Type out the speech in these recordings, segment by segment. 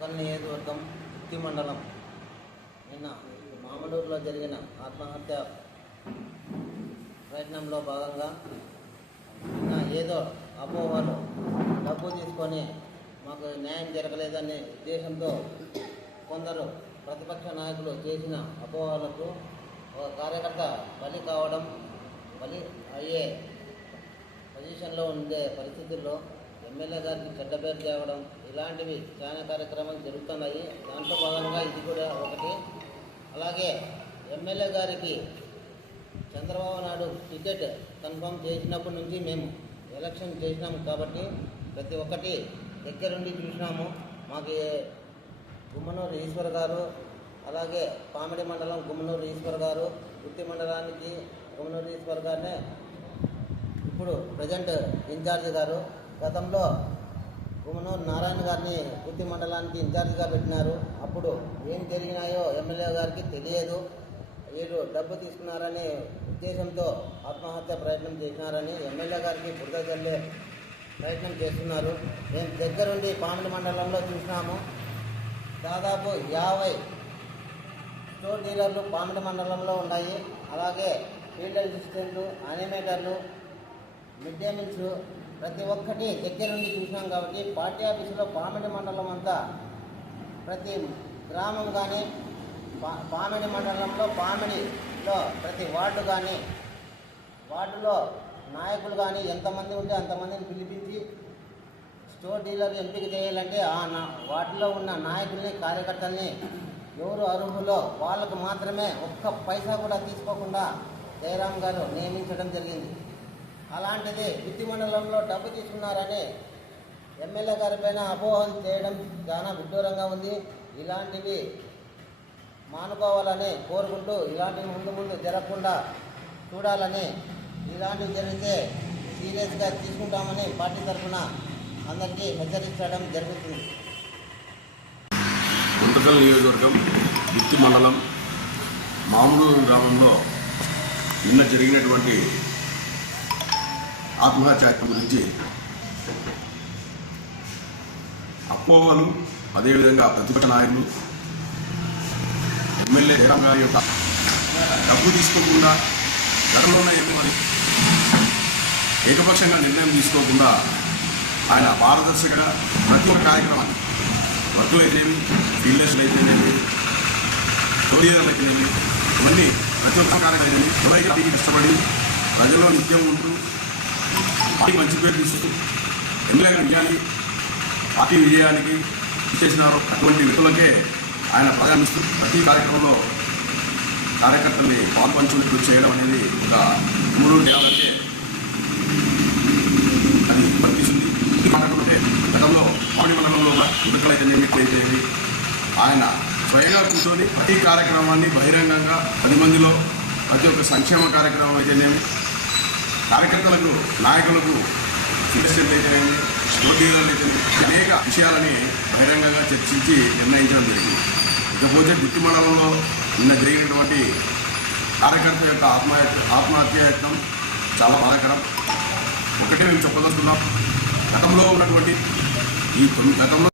Local నియోజకవర్గం ఉత్తి మండలం నిన్న మామలూరులో జరిగిన ఆత్మహత్య ప్రయత్నంలో భాగంగా నిన్న ఏదో అపోహలు డబ్బు తీసుకొని మాకు న్యాయం జరగలేదనే ఉద్దేశంతో కొందరు ప్రతిపక్ష నాయకులు చేసిన అపోహలకు ఒక కార్యకర్త బలి కావడం బలి అయ్యే పొజిషన్లో ఉండే పరిస్థితుల్లో ఎమ్మెల్యే గారికి చెడ్డ పేరు తేవడం ఇలాంటివి చాలా కార్యక్రమాలు జరుగుతున్నాయి. దాంట్లో భాగంగా ఇది కూడా ఒకటి. అలాగే ఎమ్మెల్యే గారికి చంద్రబాబు నాయుడు టికెట్ కన్ఫర్మ్ చేసినప్పటి నుంచి మేము ఎలక్షన్ చేసినాము కాబట్టి ప్రతి ఒక్కటి దగ్గరుండి చూసినాము. మాకు గుమ్మనూరు ఈశ్వర్ గారు అలాగే పామిడి మండలం గుమ్మనూరు ఈశ్వర్ గారు గుత్తి మండలానికి గుమ్మనూరు ఈశ్వర్ గారినే ఇప్పుడు ప్రజెంట్ ఇన్ఛార్జ్ గారు గతంలో గుమ్మనూరు నారాయణ గారిని గుత్తి మండలానికి ఇన్ఛార్జిగా పెట్టినారు. అప్పుడు ఏం జరిగినాయో ఎమ్మెల్యే గారికి తెలియదు. వీరు డబ్బు తీసుకున్నారనే ఉద్దేశంతో ఆత్మహత్య ప్రయత్నం చేసినారని ఎమ్మెల్యే గారికి బురద జల్లే ప్రయత్నం చేస్తున్నారు. మేము దగ్గరుండి పామిడి మండలంలో చూసినాము. దాదాపు యాభై స్టోర్ డీలర్లు పామిడి మండలంలో ఉన్నాయి. అలాగే ఫీల్డ్ అసిస్టెంట్లు అనిమేటర్లు మిడ్ డే మీల్స్ ప్రతి ఒక్కటి దగ్గర నుండి చూసినాం కాబట్టి పార్టీ ఆఫీసులో పామిడి మండలం అంతా ప్రతి గ్రామం కానీ పా పామిడి మండలంలో పామిడిలో ప్రతి వార్డు కానీ వార్డులో నాయకులు కానీ ఎంతమంది ఉంటే అంతమందిని పిలిపించి స్టోర్ డీలర్ ఎంపిక చేయాలంటే ఆ వాటిలో ఉన్న నాయకుల్ని కార్యకర్తల్ని ఎవరు అర్హులో వాళ్ళకు మాత్రమే ఒక్క పైసా కూడా తీసుకోకుండా జయరామ్ గారు నియమించడం జరిగింది. అలాంటిది విత్తి మండలంలో డబ్బు తీసుకున్నారని ఎమ్మెల్యే గారి పైన అపోహలు చేయడం చాలా విడ్డూరంగా ఉంది. ఇలాంటివి మానుకోవాలని కోరుకుంటూ ఇలాంటివి ముందు ముందు జరగకుండా చూడాలని ఇలాంటివి జరిగితే సీరియస్గా తీసుకుంటామని పార్టీ తరఫున అందరికీ హెచ్చరించడం జరుగుతుంది. గుంతకల్ నియోజకవర్గం గుత్తి మండలం మామూలు గ్రామంలో నిన్న జరిగినటువంటి ఆత్మహత్య గురించి అపోహలు అదేవిధంగా ప్రతిపక్ష నాయకులు ఎమ్మెల్యే జయరాం గారి యొక్క డబ్బు తీసుకోకుండా గతంలోనే ఎన్నుకొని ఏకపక్షంగా నిర్ణయం తీసుకోకుండా ఆయన పారదర్శకంగా ప్రతి ఒక్క కార్యక్రమాన్ని వర్కులు అయితేనేమి ఫీల్డర్స్లు అయితేనేమి తోలియర్లు అయితేనేమి ఇవన్నీ ప్రతి ఒక్క కార్యక్రమం ఎవరైతే కష్టపడి ప్రజల్లో నిత్యం ఉంటూ పార్టీ మంచి పేరు తీసుకుంటూ ఎమ్మెల్యే విజయానికి పార్టీ విజయానికి చేసినారు. అటువంటి వ్యక్తులకే ఆయన ప్రజానిస్తూ ప్రతి కార్యక్రమంలో కార్యకర్తల్ని పాల్పంచుకుంటూ చేయడం అనేది ఒక మూడు చేయాలంటే అది వర్తిస్తుంది. ఇది కాకపోతే గతంలో పాడి మండలంలో ఉదకలైతేనేమి అయితేనేమి ఆయన స్వయంగా కూర్చొని ప్రతి కార్యక్రమాన్ని బహిరంగంగా పది మందిలో ప్రతి ఒక్క సంక్షేమ కార్యక్రమం అయితేనేమి కార్యకర్తలకు నాయకులకు సిటిజన్ అయితేనేమి స్టోడీలర్లు అనేక విషయాలని బహిరంగంగా చర్చించి నిర్ణయించడం జరిగింది. ఇకపోతే గుత్తి మండలంలో నిన్న జరిగినటువంటి కార్యకర్త యొక్క ఆత్మహత్య ఆత్మహత్యాయత్నం చాలా బాధాకరం. ఒకటే మేము చెప్పదలుచుకున్నాం గతంలో ఉన్నటువంటి ఈ తొమ్మిది గతంలో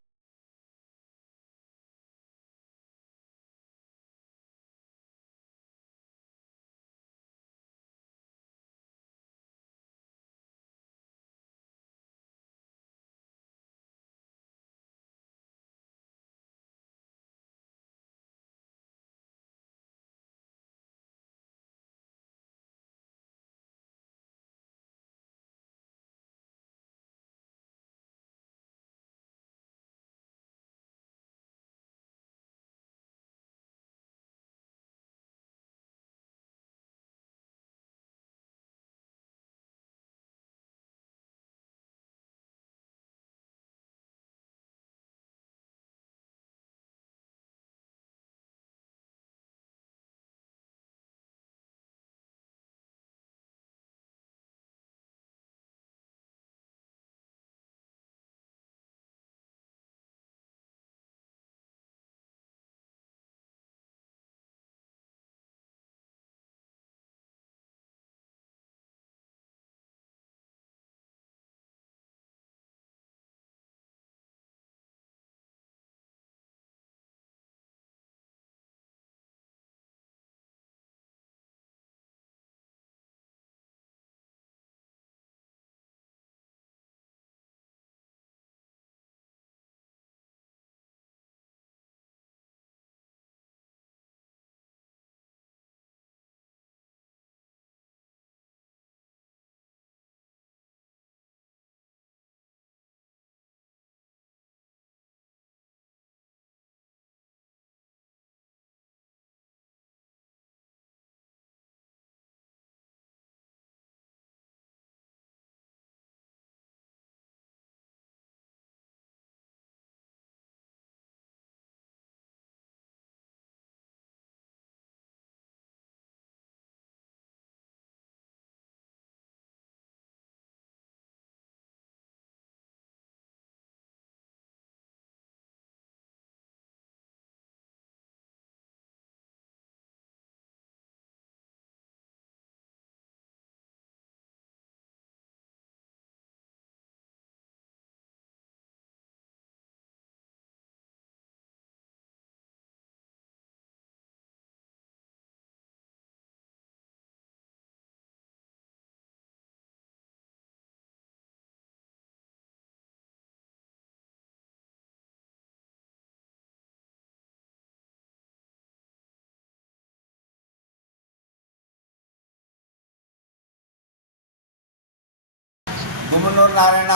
గుమ్మనూరు నారాయణ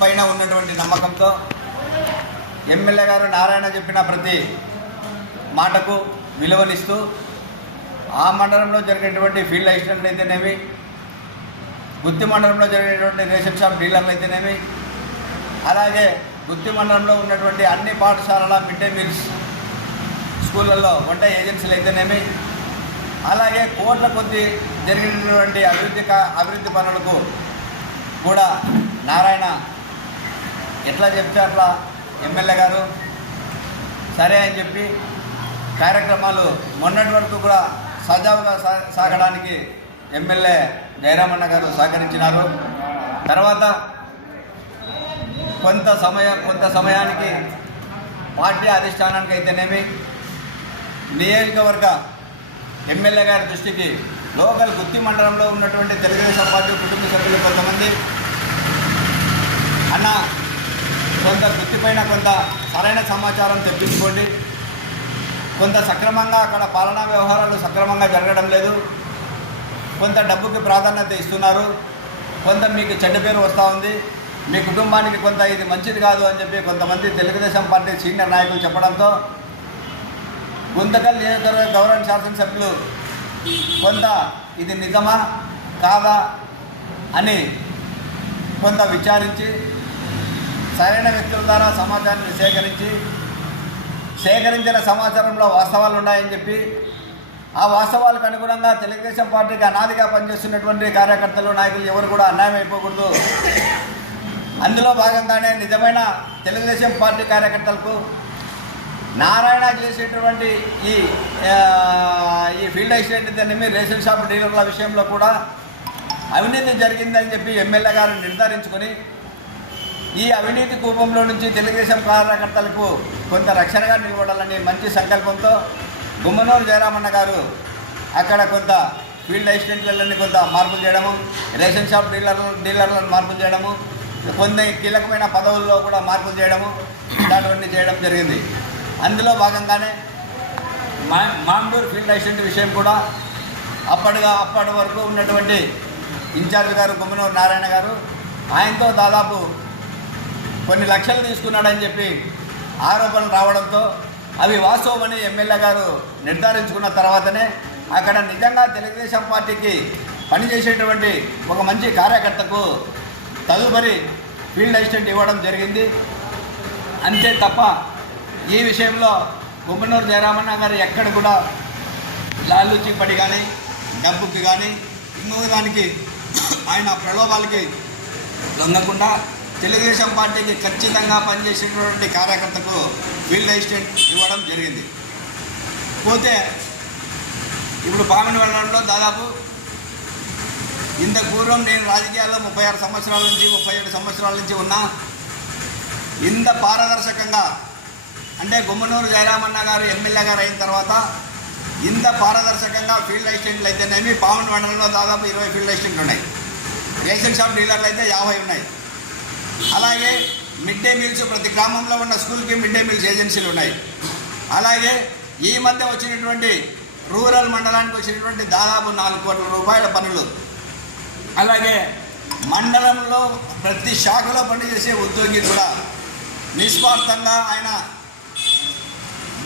పైన ఉన్నటువంటి నమ్మకంతో ఎమ్మెల్యే గారు నారాయణ చెప్పిన ప్రతి మాటకు విలువనిస్తూ ఆ మండలంలో జరిగినటువంటి ఫీల్డ్ అసిస్టెంట్లు అయితేనేమి గుత్తి మండలంలో జరిగినటువంటి రేషన్ షాప్ డీలర్లు అయితేనేమి అలాగే గుత్తి మండలంలో ఉన్నటువంటి అన్ని పాఠశాలల మిడ్ డే మీల్స్ స్కూళ్ళల్లో వంట ఏజెన్సీలు అయితేనేమి అలాగే కోట్ల కొద్ది జరిగినటువంటి అభివృద్ధి అభివృద్ధి పనులకు కూడా నారాయణ ఎట్లా చెప్తే అట్లా ఎమ్మెల్యే గారు సరే అని చెప్పి కార్యక్రమాలు మొన్నటి వరకు కూడా సజావుగా సా- సాగడానికి ఎమ్మెల్యే జయరామన్న గారు సహకరించినారు. తర్వాత కొంత సమయం కొంత సమయానికి పార్టీ అధిష్టానానికి అయితేనేమి నియోజకవర్గ ఎమ్మెల్యే గారి దృష్టికి లోకల్ గుత్తి మండలంలో ఉన్నటువంటి తెలుగుదేశం పార్టీ కుటుంబ సభ్యులు కొంతమంది అన్న కొంత గుత్తిపైన కొంత సరైన సమాచారం తెప్పించుకోండి. కొంత సక్రమంగా అక్కడ పాలనా వ్యవహారాలు సక్రమంగా జరగడం లేదు. కొంత డబ్బుకి ప్రాధాన్యత ఇస్తున్నారు. కొంత మీకు చెడ్డ పేరు వస్తూ ఉంది. మీ కుటుంబానికి కొంత ఇది మంచిది కాదు అని చెప్పి కొంతమంది తెలుగుదేశం పార్టీ సీనియర్ నాయకులు చెప్పడంతో గుంతకల్ నియోజకవర్గ గౌరవ శాసనసభ్యులు కొంత ఇది నిజమా? కాదా? అని కొంత విచారించి సరైన వ్యక్తుల ద్వారా సమాచారాన్ని సేకరించి సేకరించిన సమాచారంలో వాస్తవాలు ఉన్నాయని చెప్పి ఆ వాస్తవాలకు అనుగుణంగా తెలుగుదేశం పార్టీకి అనాదిగా పనిచేస్తున్నటువంటి కార్యకర్తలు నాయకులు ఎవరు కూడా అన్యాయం అయిపోకూడదు. అందులో భాగంగానే నిజమైన తెలుగుదేశం పార్టీ కార్యకర్తలకు నారాయణ చేసేటువంటి ఈ ఈ ఫీల్డ్ అసిస్టెంట్ అనేమి రేషన్ షాప్ డీలర్ల విషయంలో కూడా అవినీతి జరిగిందని చెప్పి ఎమ్మెల్యే గారు నిర్ధారించుకొని ఈ అవినీతి కూపంలో నుంచి తెలుగుదేశం కార్యకర్తలకు కొంత రక్షణగా నిలబడాలని మంచి సంకల్పంతో గుమ్మనూరు జయరామన్న గారు అక్కడ కొంత ఫీల్డ్ అసిస్టెంట్లని కొంత మార్పులు చేయడము రేషన్ షాప్ డీలర్లు డీలర్లను మార్పులు చేయడము కొన్ని కీలకమైన పదవుల్లో కూడా మార్పులు చేయడము ఇలాంటివన్నీ చేయడం జరిగింది. అందులో భాగంగానే మా మాండూరు ఫీల్డ్ అసిస్టెంట్ విషయం కూడా అప్పటిగా అప్పటి వరకు ఉన్నటువంటి ఇన్ఛార్జ్ గారు గుమ్మనూరు నారాయణ గారు ఆయనతో దాదాపు కొన్ని లక్షలు తీసుకున్నాడని చెప్పి ఆరోపణలు రావడంతో అవి వాస్తవమని ఎమ్మెల్యే గారు నిర్ధారించుకున్న తర్వాతనే అక్కడ నిజంగా తెలుగుదేశం పార్టీకి పనిచేసేటువంటి ఒక మంచి కార్యకర్తకు తదుపరి ఫీల్డ్ అసిస్టెంట్ ఇవ్వడం జరిగింది. అంతే తప్ప ఈ విషయంలో గుమ్మనూరు జయరామన్న గారు ఎక్కడ కూడా లాలూచి పడి కానీ డబ్బుకి కానీ ఇంకొక దానికి ఆయన ప్రలోభాలకి లొంగకుండా తెలుగుదేశం పార్టీకి ఖచ్చితంగా పనిచేసినటువంటి కార్యకర్తకు ఫీల్డ్ అసిస్టెంట్ ఇవ్వడం జరిగింది. పోతే ఇప్పుడు పామిడి వెళ్ళడంలో దాదాపు ఇంత పూర్వం నేను రాజకీయాల్లో ముప్పై ఆరు సంవత్సరాల నుంచి ముప్పై ఏడు సంవత్సరాల నుంచి ఉన్నా ఇంత పారదర్శకంగా అంటే గుమ్మనూరు జయరామన్న గారు ఎమ్మెల్యే గారు అయిన తర్వాత ఇంత పారదర్శకంగా ఫీల్డ్ అసిస్టెంట్లు అయితేనేమి పావన్ మండలంలో దాదాపు ఇరవై ఫీల్డ్ అసిస్టెంట్లు ఉన్నాయి. రేషన్ షాప్ డీలర్లు అయితే యాభై ఉన్నాయి. అలాగే మిడ్ డే మీల్స్ ప్రతి గ్రామంలో ఉన్న స్కూల్కి మిడ్ డే మీల్స్ ఏజెన్సీలు ఉన్నాయి. అలాగే ఈ మధ్య వచ్చినటువంటి రూరల్ మండలానికి వచ్చినటువంటి దాదాపు నాలుగు కోట్ల రూపాయల పనులు. అలాగే మండలంలో ప్రతి శాఖలో పనిచేసే ఉద్యోగి కూడా నిస్వార్థంగా ఆయన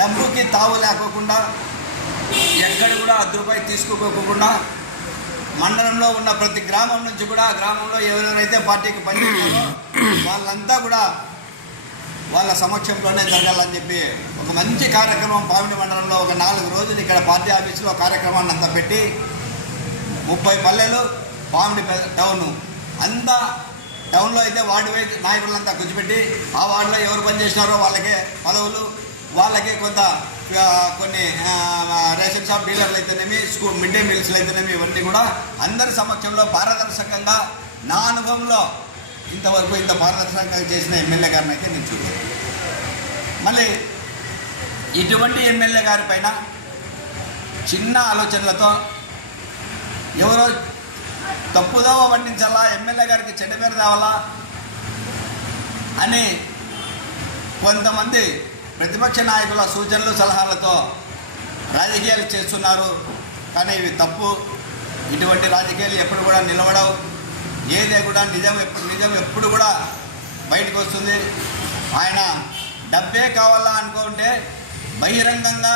డబ్బుకి తావు లేకోకుండా ఎక్కడ కూడా అర్ధ రూపాయి తీసుకోకోకుండా మండలంలో ఉన్న ప్రతి గ్రామం నుంచి కూడా గ్రామంలో ఎవరెవరైతే పార్టీకి పనిచేస్తారో వాళ్ళంతా కూడా వాళ్ళ సమక్షంలోనే జరగాలని చెప్పి ఒక మంచి కార్యక్రమం పామిడి మండలంలో ఒక నాలుగు రోజులు ఇక్కడ పార్టీ ఆఫీసులో కార్యక్రమాన్ని అంతా పెట్టి ముప్పై పల్లెలు పామిడి టౌను. అంతా టౌన్లో అయితే వార్డు నాయకులంతా కూర్చోబెట్టి ఆ వార్డులో ఎవరు పనిచేసినారో వాళ్ళకే పదవులు వాళ్ళకే కొంత కొన్ని రేషన్ షాప్ డీలర్లు అయితేనేమి స్కూల్ మిడ్ డే మీల్స్లు అయితేనేమి ఇవన్నీ కూడా అందరి సమక్షంలో పారదర్శకంగా నా అనుభవంలో ఇంతవరకు ఇంత పారదర్శకంగా చేసిన ఎమ్మెల్యే గారిని అయితే నేను చూడలేదు. మళ్ళీ ఇటువంటి ఎమ్మెల్యే గారి పైన చిన్న ఆలోచనలతో ఎవరో తప్పుదోవ పండించాలా ఎమ్మెల్యే గారికి చెడ్డ పేరు తేవాలా అని కొంతమంది ప్రతిపక్ష నాయకుల సూచనలు సలహాలతో రాజకీయాలు చేస్తున్నారు. కానీ ఇవి తప్పు. ఇటువంటి రాజకీయాలు ఎప్పుడు కూడా నిలబడవు. ఏదే కూడా నిజం ఎప్పుడు నిజం ఎప్పుడు కూడా బయటకు వస్తుంది. ఆయన డబ్బే కావాలా అనుకుంటే బహిరంగంగా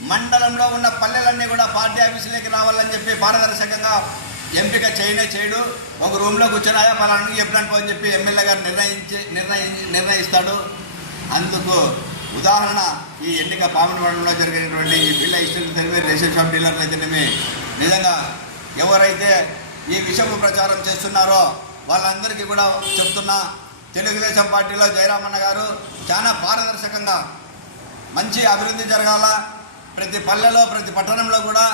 మండలంలో ఉన్న పల్లెలన్నీ కూడా పార్టీ ఆఫీసులోకి రావాలని చెప్పి పారదర్శకంగా ఎంపిక చేయనే చేయడు. ఒక రూమ్లో కూర్చొని ఆయా పలానా చెప్పినట్టు అని చెప్పి ఎమ్మెల్యే గారు నిర్ణయించి నిర్ణయించి నిర్ణయిస్తాడు. అందుకు ఉదాహరణ ఈ ఎన్నిక పామనవాడంలో జరిగినటువంటి ఈ పిల్ల ఇష్టం తెలివే రేషన్ షాప్ డీలర్లు అయితేనేమి? నిజంగా ఎవరైతే ఈ విషయము ప్రచారం చేస్తున్నారో వాళ్ళందరికీ కూడా చెప్తున్నా తెలుగుదేశం పార్టీలో జయరామన్న గారు చాలా పారదర్శకంగా మంచి అభివృద్ధి జరగాల. ప్రతి పల్లెలో ప్రతి పట్టణంలో కూడా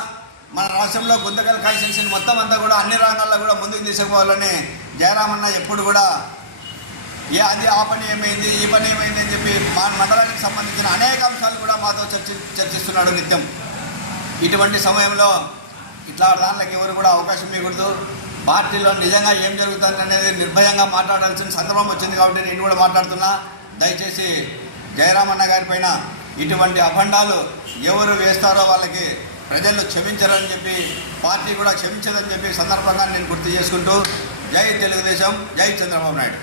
మన రాష్ట్రంలో గుంతకల్ కాన్స్టిట్యూషన్ మొత్తం అంతా కూడా అన్ని రంగాల్లో కూడా ముందుకు తీసుకుపోవాలని జయరామన్న ఎప్పుడు కూడా ఏ అది ఆ పని ఏమైంది ఈ పని ఏమైంది అని చెప్పి మా మండలానికి సంబంధించిన అనేక అంశాలు కూడా మాతో చర్చి చర్చిస్తున్నాడు నిత్యం. ఇటువంటి సమయంలో ఇట్లా దాంట్లోకి ఎవరు కూడా అవకాశం ఇవ్వకూడదు. పార్టీలో నిజంగా ఏం జరుగుతుంది అనేది నిర్భయంగా మాట్లాడాల్సిన సందర్భం వచ్చింది కాబట్టి నేను కూడా మాట్లాడుతున్నా. దయచేసి జయరామన్న గారి పైన ఇటువంటి అభండాలు ఎవరు వేస్తారో వాళ్ళకి ప్రజలు క్షమించరని చెప్పి పార్టీ కూడా క్షమించదని చెప్పి సందర్భంగా నేను గుర్తు చేసుకుంటూ జై తెలుగుదేశం జై చంద్రబాబు నాయుడు.